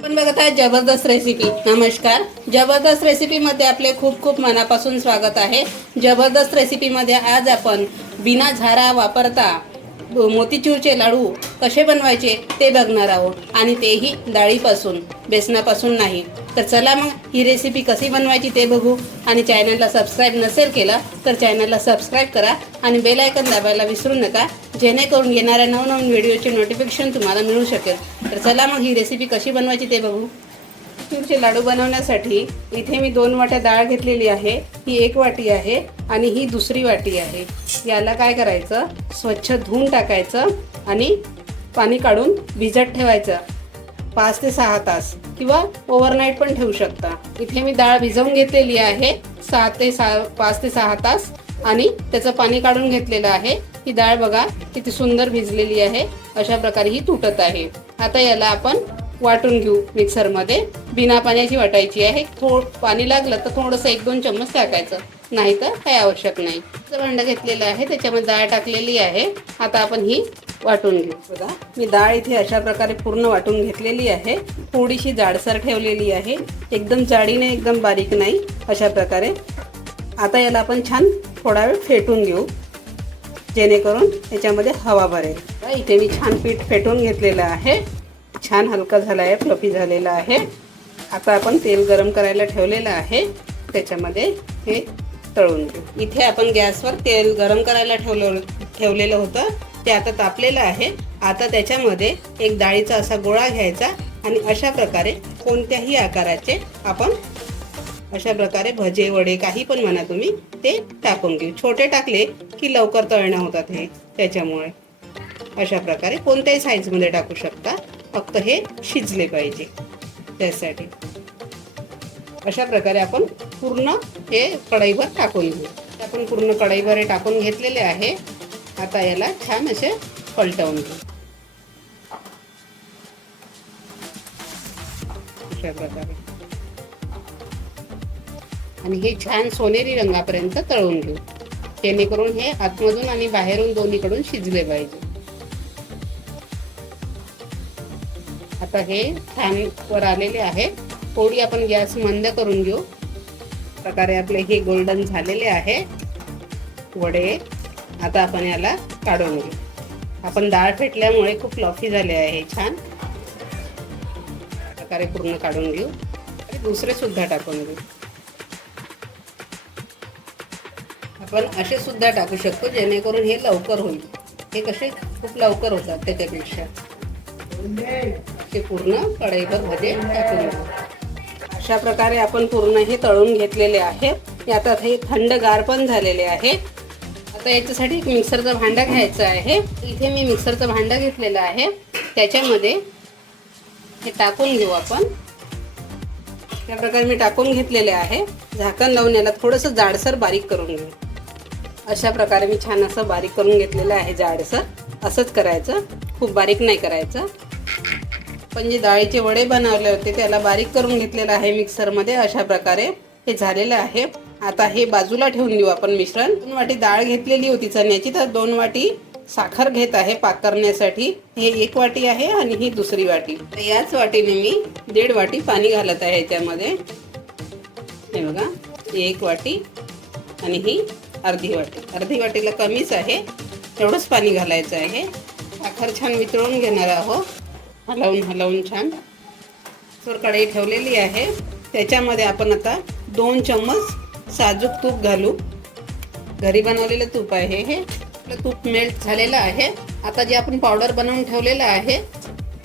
आपण बघत आहे जबरदस्त रेसिपी नमस्कार. जबरदस्त रेसिपीमध्ये आपले खूप खूप मनापासून स्वागत आहे. जबरदस्त रेसिपीमध्ये आज आपण बिना झारा वापरता मोतीचूरचे लाडू कसे बनवायचे ते बघणार आहोत. आणि तेही डाळीपासून बेसनापासून नाही. तर चला मग ही रेसिपी कशी बनवायची ते बघू. आणि चॅनलला सबस्क्राईब नसेल केला तर चॅनलला सबस्क्राईब करा. आणि बेल आयकन दाबायला विसरू नका. जेणेकरून येणाऱ्या नवनवीन व्हिडिओचे नोटिफिकेशन तुम्हाला मिळू शकेल. तर चला मग ही रेसिपी कशी बनवायची ते बघू. तुमचे लाडू बनवण्यासाठी इथे मी दोन वाट्या डाळ घेतलेली आहे. ही एक वाटी आहे आणि ही दुसरी वाटी आहे. याला काय करायचं? स्वच्छ धुवून टाकायचं आणि पाणी काढून भिजत ठेवायचं. पाच ते सहा तास किंवा ओव्हरनाईट पण ठेवू शकता. इथे मी डाळ भिजवून घेतलेली आहे. सहा ते सहा पाच ते सहा तास आणि त्याचं पाणी काढून घेतलेलं आहे. ही डाळ बघा किती सुंदर भिजलेली आहे. अशा प्रकारे ही तुटत आहे. आता याला आपण वाटून घेऊ मिक्सरमध्ये. बिना पाण्याची वाटायची आहे. थोड पाणी लागलं तर थोडंसं एक दोन चम्मच टाकायचं. नाही तर काही आवश्यक नाही. भांडं घेतलेलं आहे. त्याच्यामध्ये डाळ टाकलेली आहे. आता आपण ही वाटून घेऊ. बघा मी डाळ इथे अशा प्रकारे पूर्ण वाटून घेतलेली आहे. थोडीशी जाडसर ठेवलेली आहे. एकदम जाडीने एकदम बारीक नाही. अशा प्रकारे. आता याला आपण छान थोडा वेळ फेटून घेऊ. जेणेकरून याच्यामध्ये हवा भरेल. इथे मी छान पीठ फेटून घेतलेलं आहे. छान हलका झाला आहे फ्लफी झालेला आहे. आता आपण तेल गरम करायला ठेवलेलं आहे. त्याच्यामध्ये हे तळून घेऊ. इथे आपण गॅसवर तेल गरम करायला ठेवलं ठेवलेलं होतं. ते आता तापलेलं आहे. आता त्याच्यामध्ये एक डाळीचा असा गोळा घ्यायचा आणि अशा प्रकारे कोणत्याही आकाराचे आपण अशा प्रकारे भजे वडे काही पण म्हणा तुम्ही ते टाकून घेऊ छोटे टाकले की लवकर तळणं होतात हे त्याच्यामुळे. अशा प्रकारे कोणत्याही साईजमध्ये टाकू शकता. फक्त हे शिजले पाहिजे त्यासाठी. अशा प्रकारे आपण पूर्ण हे कढईवर टाकून घेऊ. आपण पूर्ण कढईवर हे टाकून घेतलेले आहे. आता याला छान असे पलटवून घेऊ. अशा प्रकारे. आणि हे छान सोनेरी रंगापर्यंत तळून घेऊ. जेणेकरून हे आतमधून आणि बाहेरून दोन्हीकडून शिजले पाहिजे. आता हे छान वर आलेले आहे. थोडी आपण गॅस मंद करून घेऊ. प्रकारे आपले हे गोल्डन झालेले आहे. वडे आता आपण याला काढून घेऊ. आपण डाळ फेटल्यामुळे खूप लॉफी झाले आहे छान. प्रकारे पूर्ण काढून घेऊ. दुसरे सुद्धा टाकून घेऊ. आपण असे सुद्धा टाकू शकतो जेणेकरून हे लवकर होईल. हे कसे खूप लवकर होतात त्याच्यापेक्षा. ते पूर्ण कढईवर भजे टाकून घेऊ. अशा प्रकारे आपण पूर्ण हे तळून घेतलेले आहे. आता हे थंडगार पण झालेले आहे. आता याच्यासाठी एक मिक्सरचं भांडं घ्यायचं आहे. इथे मी मिक्सरचं भांडं घेतलेलं आहे. त्याच्यामध्ये हे टाकून घेऊ आपण. त्या प्रकारे मी टाकून घेतलेले आहे. झाकण लावून याला थोडंसं जाडसर बारीक करून घेऊ. अशा प्रकारे मी छान असं बारीक करून घेतलेलं आहे जाडसर. असंच करायचं. खूप बारीक नाही करायचं. पण जे डाळीचे वडे बनवले होते त्याला बारीक करून घेतलेलं आहे मिक्सरमध्ये. अशा प्रकारे हे झालेलं आहे. आता हे बाजूला ठेवून देऊ आपण मिश्रण. दोन वाटी डाळ घेतलेली होती चण्याची तर दोन वाटी साखर घेत आहे पाक करण्यासाठी. हे एक वाटी आहे आणि ही दुसरी वाटी. याच वाटीने मी दीड वाटी पाणी घालत आहे याच्यामध्ये. हे बघा एक वाटी आणि ही अर्धी वाटी. अर्धी वाटीला कमीच आहे. एवढंच पाणी घालायचं आहे. साखर छान वितळून घेणार आहोत. हलवून हलवून छान. तर कढई ठेवलेली आहे. त्याच्यामध्ये आपण आता दोन चम्मच साजूक तूप घालू. घरी बनवलेलं तूप आहे हे. आपलं तूप मेल्ट झालेलं आहे. आता जे आपण पावडर बनवून ठेवलेलं आहे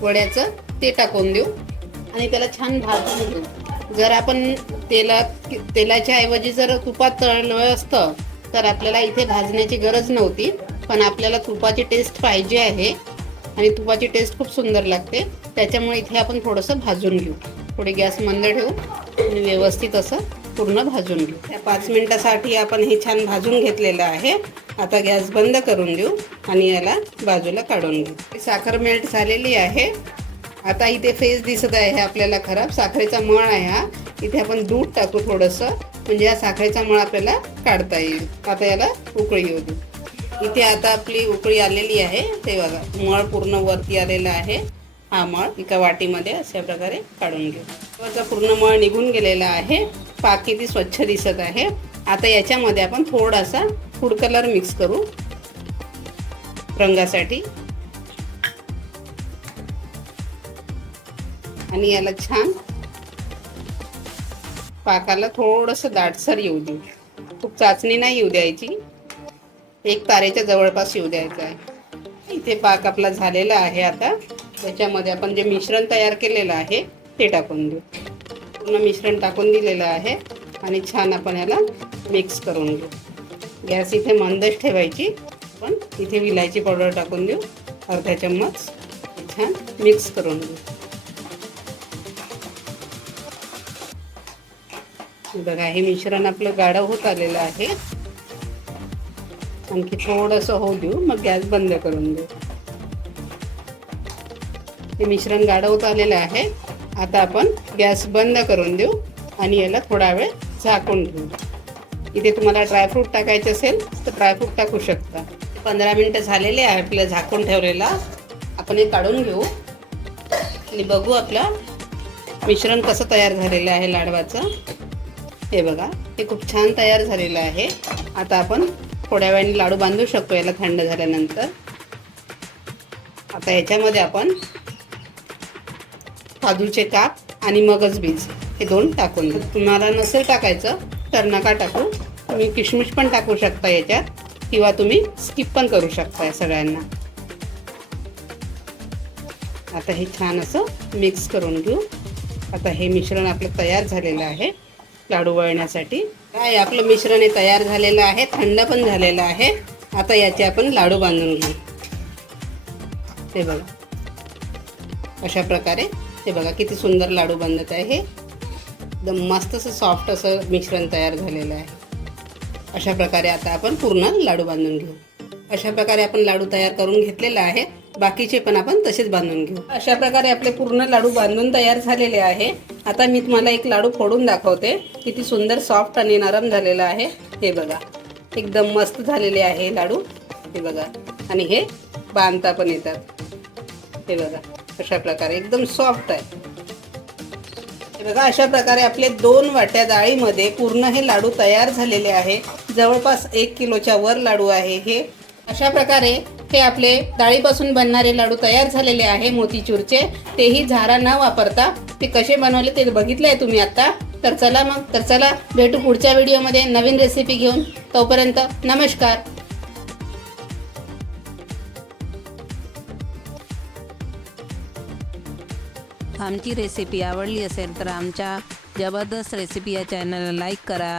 वड्याचं ते टाकून देऊ. आणि त्याला छान भाजून घेऊ. जर आपण तेलात तेलाच्या ऐवजी जर तुपात तळलं असतं तर आपल्याला इथे भाजण्याची गरज नव्हती पण आपल्याला तुपाची टेस्ट पाहिजे आहे. आणि तुपाची टेस्ट खूप सुंदर लागते. त्याच्यामुळे इथे आपण थोडंसं भाजून घेऊ. थोडी गॅस मंद ठेवू आणि व्यवस्थित असं पूर्ण भाजून घेऊ. त्या पाच मिनिटासाठी आपण हे छान भाजून घेतलेलं आहे. आता गॅस बंद करून देऊ आणि याला बाजूला काढून घेऊ. साखर मेल्ट झालेली आहे. आता इथे फेस दिसत आहे. आपल्याला खराब साखरेचा मळ आहे हा. इथे आपण दूध टाकू थोडंसं. म्हणजे या साखरेचा मळ आपल्याला काढता येईल. आता याला उकळी येऊ देऊ. इथे आता आपली उकळी आलेली आहे. ते बघा मळ पूर्ण वरती आलेलं आहे. हा मळ एका वाटीमध्ये अशा प्रकारे काढून घेऊ. गव्हाचा पूर्ण मळ निघून गेलेला आहे. पाक किती स्वच्छ दिसत आहे. आता याच्यामध्ये आपण थोडासा फूड कलर मिक्स करू. रंगासाठी. आणि याला छान पाकाला थोडंसं दाटसर येऊ देऊ. खूप चाचणी नाही येऊ द्यायची. एक तारेच्या जवळपास येऊ द्यायचं आहे. इथे पाक आपला झालेला आहे आता. त्याच्यामध्ये आपण जे मिश्रण तयार केलेलं आहे ते टाकून देऊ. पूर्ण मिश्रण टाकून दिलेलं आहे आणि छान आपण याला मिक्स करून घेऊ. गॅस इथे मंदच ठेवायची. पण इथे विलायची पावडर टाकून देऊ. अर्धा चम्मच छान मिक्स करून घेऊ. बघा हे मिश्रण आपलं गाढं होत आलेलं आहे. आणखी थोडंसं होऊ देऊ मग गॅस बंद करून देऊ. हे मिश्रण गाढं होत आलेलं आहे. आता आपण गॅस बंद करून देऊ आणि याला थोडा वेळ झाकून ठेवू. इथे तुम्हाला ड्रायफ्रूट टाकायचे असेल तर ड्रायफ्रूट टाकू शकता. पंधरा मिनटं झालेले आहे आपलं झाकून ठेवलेला. आपण हे काढून घेऊ. आणि बघू आपलं मिश्रण कसं तयार झालेलं आहे लाडवाचं. हे बघा हे खूप छान तयार झालेलं आहे. आता आपण थोड्या वेळाने लाडू बांधू शकतो याला थंड झाल्यानंतर. आता याच्यामध्ये आपण काजूचे काप आणि मगज बीज हे दोन टाकून देऊ तुम्हाला नसेल टाकायचं तर नका टाकू. तुम्ही किशमिश पण टाकू शकता याच्यात किंवा तुम्ही स्किप पण करू शकता या सगळ्यांना. आता हे छान असं मिक्स करून घेऊ. आता हे मिश्रण आपलं तयार झालेलं आहे. लाडू वळण्यासाठी. काय आपलं मिश्रण हे तयार झालेलं आहे थंड पण झालेलं आहे. आता याचे आपण लाडू बांधून घेऊ. ते बघा. अशा प्रकारे ते बघा किती सुंदर लाडू बांधत आहे. हे एकदम मस्त असं सॉफ्ट असं मिश्रण तयार झालेलं आहे. अशा प्रकारे आता आपण पूर्ण लाडू बांधून घेऊ. अशा प्रकारे आपण लाडू तयार करून घेतलेला आहे. बाकीचे पण आपण तसेच बांधून घेऊ. अशा प्रकारे आपले पूर्ण लाडू बांधून तयार झालेले आहे. आता मी तुम्हाला एक लाडू फोडून दाखवते. किती सुंदर सॉफ्ट आणि नरम झालेला आहे. हे बघा. एकदम मस्त झालेले आहे लाडू. हे बघा. आणि हे बांधता पण येतात. हे बघा. अशा प्रकारे एकदम सॉफ्ट आहे. हे बघा अशा प्रकारे आपले दोन वाट्या डाळीमध्ये पूर्ण हे लाडू तयार झालेले आहे. जवळपास एक किलोच्या वर लाडू आहे हे. अशा प्रकारे हे आपले डाळीपासून बनणारे लाडू तयार झालेले आहे मोतीचूरचे. तेही झारा न वापरता. ते कसे बनवले ते बघितले आहे तुम्ही आता? तर चला मग तर चला भेटू पुढच्या व्हिडिओमध्ये नवीन रेसिपी घेऊन. तोपर्यंत नमस्कार. आमची रेसिपी आवडली असेल तर आमच्या जबरदस्त रेसिपी या चॅनलला लाईक करा.